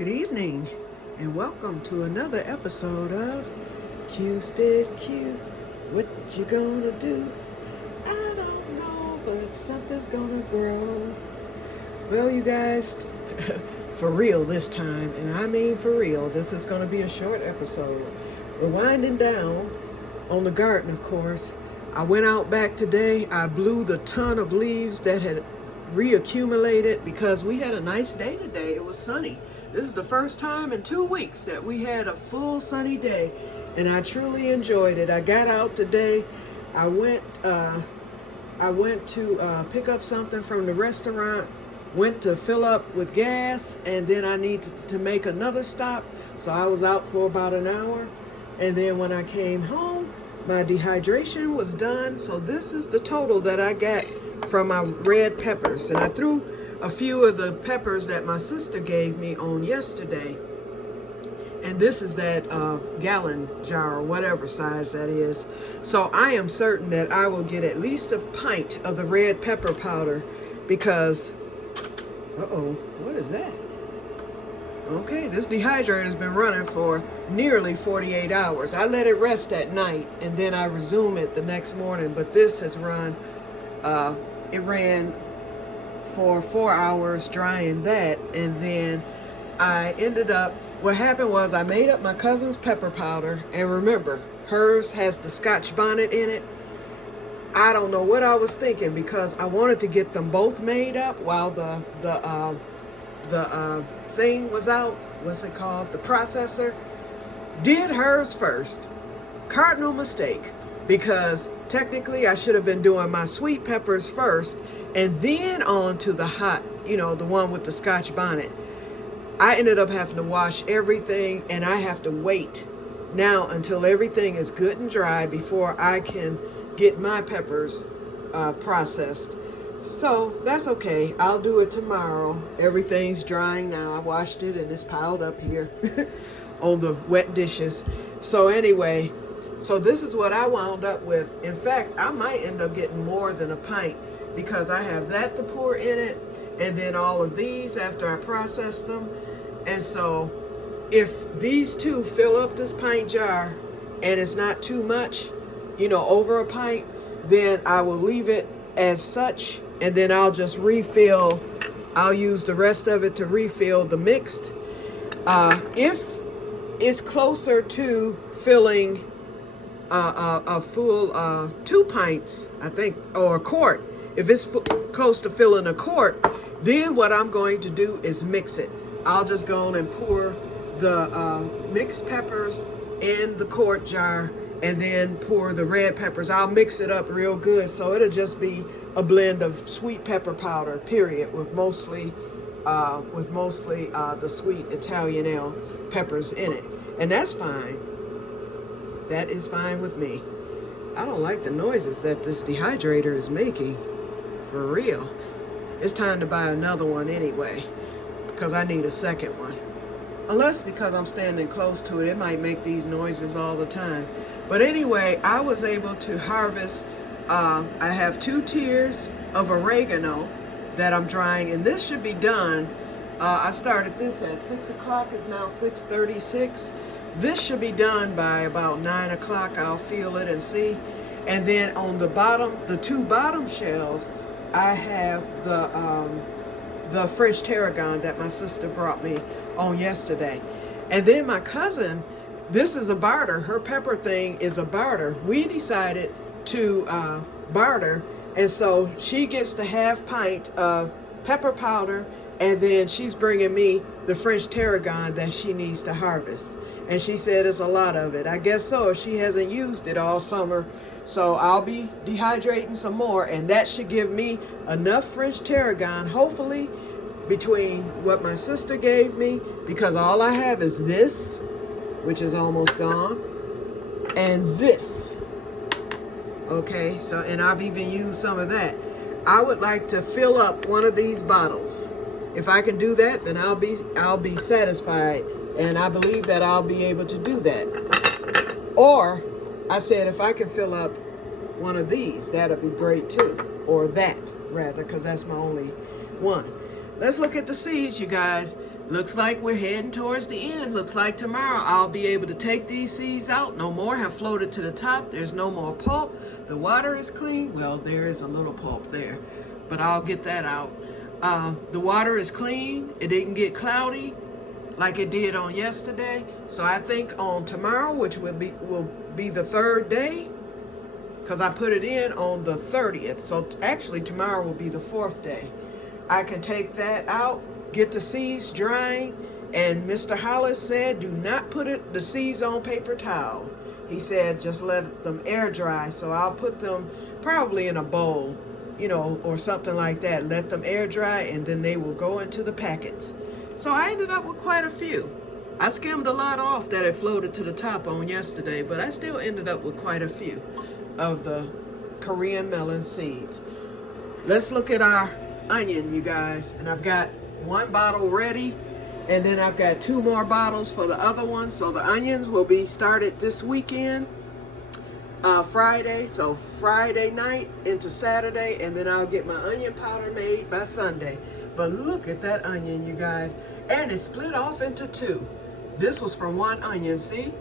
Good evening, and welcome to another episode of Q-Stead Q. What you gonna do? I don't know, but something's gonna grow. Well, you guys, for real this time, and I mean for real, this is gonna be a short episode. We're winding down on the garden, of course. I went out back today. I blew the ton of leaves that had reaccumulated because we had a nice day today. It was sunny. This is the first time in 2 weeks that we had a full sunny day, and I truly enjoyed it. I got out today. I went to pick up something from the restaurant, went to fill up with gas, and then I needed to make another stop. So I was out for about an hour, and then when I came home, my dehydration was done. So this is the total that I got from my red peppers, and I threw a few of the peppers that my sister gave me on yesterday, and this is that gallon jar or whatever size that is. So I am certain that I will get at least a pint of the red pepper powder because what is that? Okay, this dehydrator has been running for nearly 48 hours. I let it rest at night and then I resume it the next morning, but this has run it ran for 4 hours drying that, and then I ended up, what happened was I made up my cousin's pepper powder, and remember, hers has the Scotch bonnet in it. I don't know what I was thinking because I wanted to get them both made up while the thing was out. What's it called? The processor. Did hers first. Cardinal mistake, because technically I should have been doing my sweet peppers first and then on to the hot, the one with the Scotch bonnet. I ended up having to wash everything, and I have to wait now until everything is good and dry before I can get my peppers processed. So that's okay. I'll do it tomorrow. Everything's drying now. I washed it and it's piled up here on the wet dishes. So anyway, so this is what I wound up with. In fact, I might end up getting more than a pint because I have that to pour in it, and then all of these after I process them. And so if these two fill up this pint jar and it's not too much, over a pint, then I will leave it as such, and then I'll just refill. I'll use the rest of it to refill the mixed. If it's closer to filling a full 2 pints, I think, or a quart. If it's close to filling a quart, then what I'm going to do is mix it. I'll just go on and pour the mixed peppers in the quart jar, and then pour the red peppers. I'll mix it up real good, so it'll just be a blend of sweet pepper powder, period, with mostly the sweet Italianelle peppers in it, and that's fine. That is fine with me. I don't like the noises that this dehydrator is making. For real. It's time to buy another one anyway, because I need a second one. Unless because I'm standing close to it, it might make these noises all the time. But anyway, I was able to harvest, I have 2 tiers of oregano that I'm drying, and this should be done. I started this at 6 o'clock, it's now 6:36. This should be done by about 9 o'clock. I'll feel it and see. And then on the bottom, the 2 bottom shelves, I have the French tarragon that my sister brought me on yesterday. And then my cousin, this is a barter. Her pepper thing is a barter. We decided to barter, and so she gets the half pint of pepper powder, and then she's bringing me the French tarragon that she needs to harvest. And she said it's a lot of it. I guess so. She hasn't used it all summer. So I'll be dehydrating some more, and that should give me enough French tarragon, hopefully, between what my sister gave me, because all I have is this, which is almost gone, and this. Okay, so, and I've even used some of that. I would like to fill up one of these bottles. If I can do that, then I'll be satisfied. And I believe that I'll be able to do that. Or, I said if I can fill up one of these, that'll be great too. Or that, rather, because that's my only one. Let's look at the seeds, you guys. Looks like we're heading towards the end. Looks like tomorrow I'll be able to take these seeds out. No more have floated to the top. There's no more pulp. The water is clean. Well, there is a little pulp there, but I'll get that out. The water is clean. It didn't get cloudy like it did on yesterday. So I think on tomorrow, which will be the third day, because I put it in on the 30th. So actually tomorrow will be the fourth day. I can take that out, get the seeds drying, and Mr. Hollis said do not put the seeds on paper towel. He said just let them air dry. So I'll put them probably in a bowl, you know, or something like that. Let them air dry, and then they will go into the packets. So I ended up with quite a few. I skimmed a lot off that it floated to the top on yesterday, but I still ended up with quite a few of the Korean melon seeds. Let's look at our onion, you guys. And I've got one bottle ready, and then I've got 2 more bottles for the other ones. So the onions will be started this weekend, Friday. So Friday night into Saturday, and then I'll get my onion powder made by Sunday. But look at that onion, you guys. And it's split off into 2. This was from one onion, see?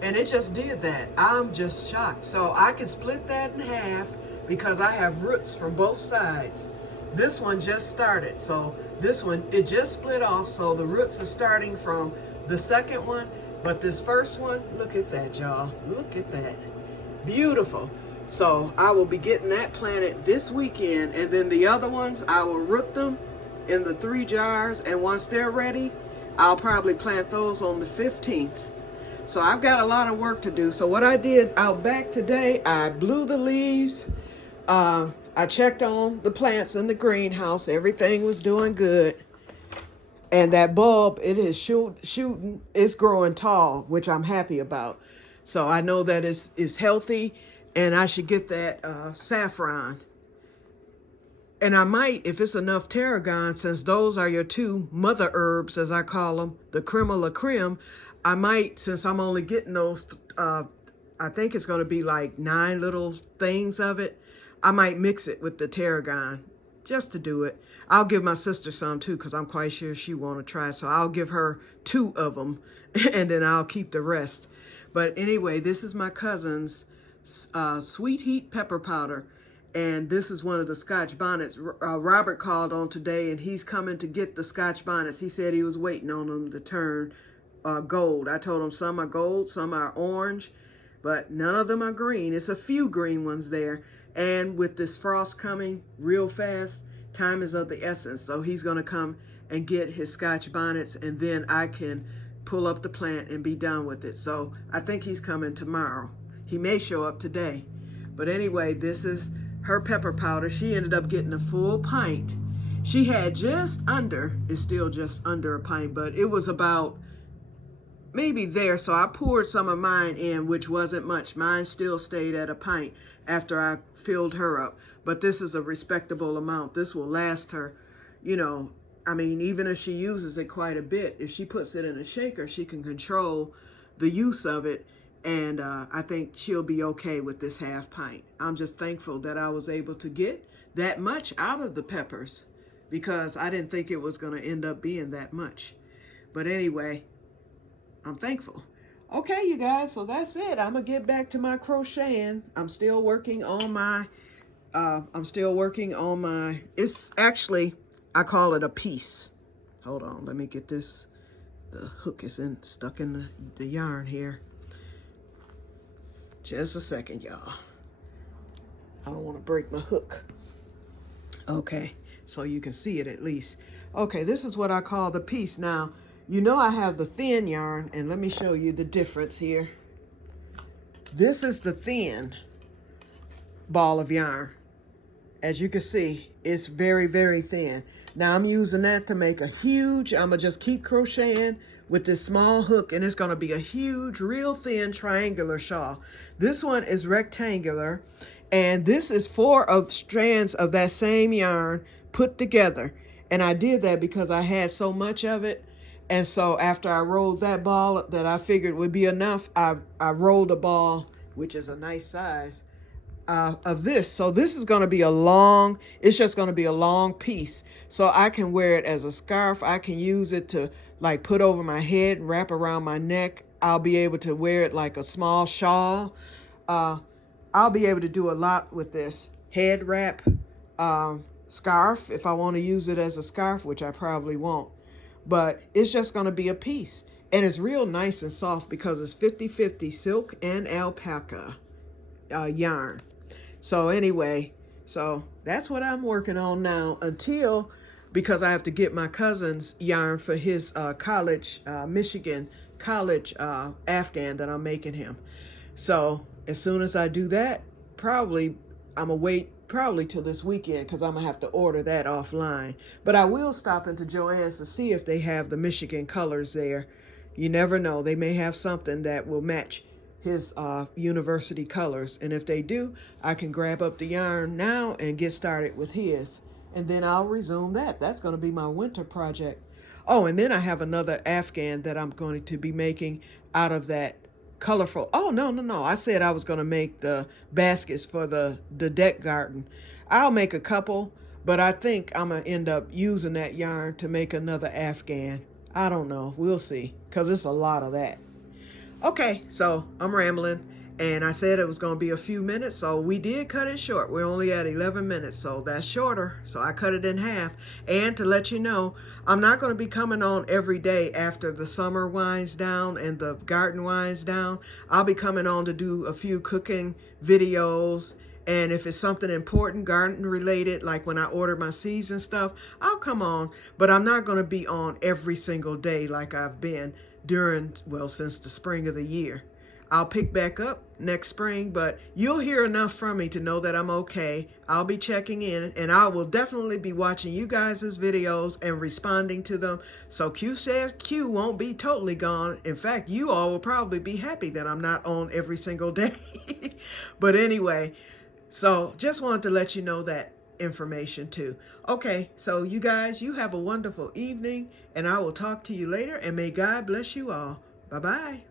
And it just did that. I'm just shocked. So I can split that in half because I have roots from both sides. This one just started. So this one, it just split off. So the roots are starting from the second one. But this first one, look at that, y'all. Look at that. Beautiful. So I will be getting that planted this weekend. And then the other ones, I will root them in the 3 jars. And once they're ready, I'll probably plant those on the 15th. So I've got a lot of work to do. So what I did out back today, I blew the leaves. I checked on the plants in the greenhouse. Everything was doing good. And that bulb, it is shooting. It's growing tall, which I'm happy about. So I know that it's healthy, and I should get that saffron. And I might, if it's enough tarragon, since those are your 2 mother herbs, as I call them, the creme la creme, I might, since I'm only getting those, I think it's going to be like 9 little things of it, I might mix it with the tarragon just to do it. I'll give my sister some too, because I'm quite sure she want to try. So I'll give her 2 of them, and then I'll keep the rest. But anyway, this is my cousin's sweet heat pepper powder. And this is one of the Scotch bonnets. Robert called on today, and he's coming to get the Scotch bonnets. He said he was waiting on them to turn gold. I told him some are gold, some are orange, but none of them are green. It's a few green ones there. And with this frost coming real fast, time is of the essence. So he's going to come and get his Scotch bonnets, and then I can pull up the plant and be done with it. So I think he's coming tomorrow. He may show up today. But anyway, this is her pepper powder. She ended up getting a full pint. She had just under, it's still just under a pint, but it was about maybe there. So I poured some of mine in, which wasn't much. Mine still stayed at a pint after I filled her up. But this is a respectable amount. This will last her, you know, I mean, even if she uses it quite a bit, if she puts it in a shaker, she can control the use of it. And I think she'll be okay with this half pint. I'm just thankful that I was able to get that much out of the peppers, because I didn't think it was going to end up being that much. But anyway, I'm thankful. Okay, you guys, so that's it. I'm going to get back to my crocheting. I'm still working on my, it's actually, I call it a piece. Hold on, let me get this. The hook is stuck in the yarn here. Just a second, y'all. I don't want to break my hook. Okay, so you can see it at least. Okay, this is what I call the piece. Now, you know I have the thin yarn, and let me show you the difference here. This is the thin ball of yarn. As you can see, it's very, very thin. Now I'm using that to make a huge, I'm gonna just keep crocheting with this small hook, and it's gonna be a huge, real thin triangular shawl. This one is rectangular, and this is 4 strands of that same yarn put together. And I did that because I had so much of it. And so after I rolled that ball that I figured would be enough, I rolled a ball, which is a nice size, of this. So this is going to be it's just going to be a long piece. So I can wear it as a scarf. I can use it to like put over my head, wrap around my neck. I'll be able to wear it like a small shawl. I'll be able to do a lot with this head wrap, scarf if I want to use it as a scarf, which I probably won't. But it's just going to be a piece. And it's real nice and soft because it's 50-50 silk and alpaca yarn. So anyway, so that's what I'm working on now because I have to get my cousin's yarn for his college, Michigan college Afghan that I'm making him. So as soon as I do that, I'm gonna wait till this weekend because I'm gonna have to order that offline. But I will stop into Joann's to see if they have the Michigan colors there. You never know, they may have something that will match his university colors, and if they do, I can grab up the yarn now and get started with his, and then I'll resume that. That's going to be my winter project. Oh, and then I have another Afghan that I'm going to be making out of that colorful. Oh, no, I said I was going to make the baskets for the deck garden. I'll make a couple, but I think I'm going to end up using that yarn to make another Afghan. I don't know, we'll see, because it's a lot of that. Okay, so I'm rambling, and I said it was going to be a few minutes, so we did cut it short. We're only at 11 minutes, so that's shorter, so I cut it in half. And to let you know, I'm not going to be coming on every day after the summer winds down and the garden winds down. I'll be coming on to do a few cooking videos, and if it's something important, garden related, like when I order my seeds and stuff, I'll come on, but I'm not going to be on every single day like I've been since the spring of the year. I'll pick back up next spring, but you'll hear enough from me to know that I'm okay. I'll be checking in, and I will definitely be watching you guys' videos and responding to them. So Q says Q won't be totally gone. In fact, you all will probably be happy that I'm not on every single day. But anyway, so just wanted to let you know that information too. Okay, so you guys, you have a wonderful evening, and I will talk to you later, and may God bless you all. Bye-bye.